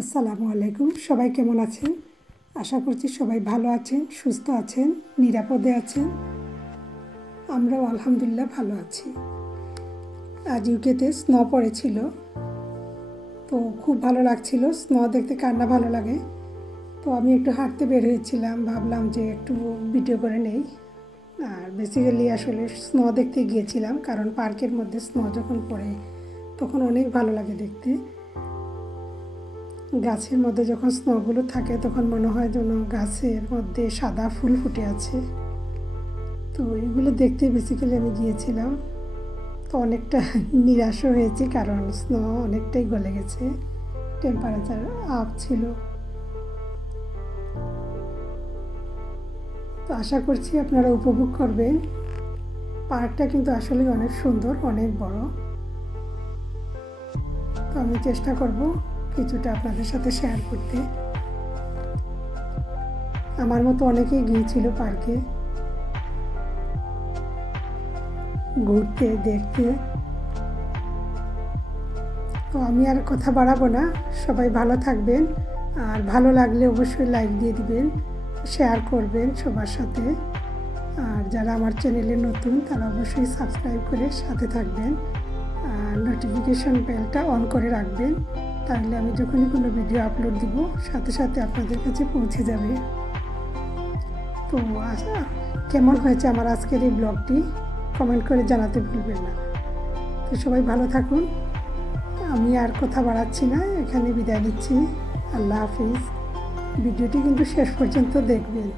আসসালামু আলাইকুম। সবাই কেমন আছেন? আশা করছি সবাই ভালো আছেন, সুস্থ আছেন, নিরাপদে আছেন। আমরাও আলহামদুলিল্লাহ ভালো আছি। আজ ইউকেতে স্নো পড়েছিল, তো খুব ভালো লাগছিল। স্নো দেখতে কার না ভালো লাগে। তো আমি একটু হাঁটতে বের হয়েছিলাম, ভাবলাম যে একটু ভিডিও করে নেই। আর বেসিক্যালি আসলে স্নো দেখতে গিয়েছিলাম, কারণ পার্কের মধ্যে স্নো যখন পড়ে তখন অনেক ভালো লাগে দেখতে। গাছের মধ্যে যখন স্নোগুলো থাকে তখন মনে হয় যেন গাছের মধ্যে সাদা ফুল ফুটে আছে। তো এগুলো দেখতে বেসিক্যালি আমি গিয়েছিলাম। তো অনেকটা নিরাশও হয়েছি, কারণ স্নো অনেকটাই গলে গেছে, টেম্পারেচার আপ ছিল। তো আশা করছি আপনারা উপভোগ করবেন। পার্কটা কিন্তু আসলে অনেক সুন্দর, অনেক বড়। তো আমি চেষ্টা করব কিছুটা আপনাদের সাথে শেয়ার করতে। আমার মতো অনেকেই গিয়েছিল পার্কে ঘুরতে, দেখতে। তো আমি আর কথা বাড়াবো না, সবাই ভালো থাকবেন। আর ভালো লাগলে অবশ্যই লাইক দিয়ে দিবেন, শেয়ার করবেন সবার সাথে। আর যারা আমার চ্যানেলে নতুন তারা অবশ্যই সাবস্ক্রাইব করে সাথে থাকবেন। আর নোটিফিকেশন বেলটা অন করে রাখবেন, তাহলে আমি যখনই কোনো ভিডিও আপলোড দিব সাথে সাথে আপনাদের কাছে পৌঁছে যাবে। তো কেমন হয়েছে আমার আজকের এই ব্লগটি কমেন্ট করে জানাতে ভুলবেন না। তো সবাই ভালো থাকুন। আমি আর কথা বাড়াচ্ছি না, এখানে বিদায় নিচ্ছি। আল্লাহ হাফিজ। ভিডিওটি কিন্তু শেষ পর্যন্ত দেখবেন।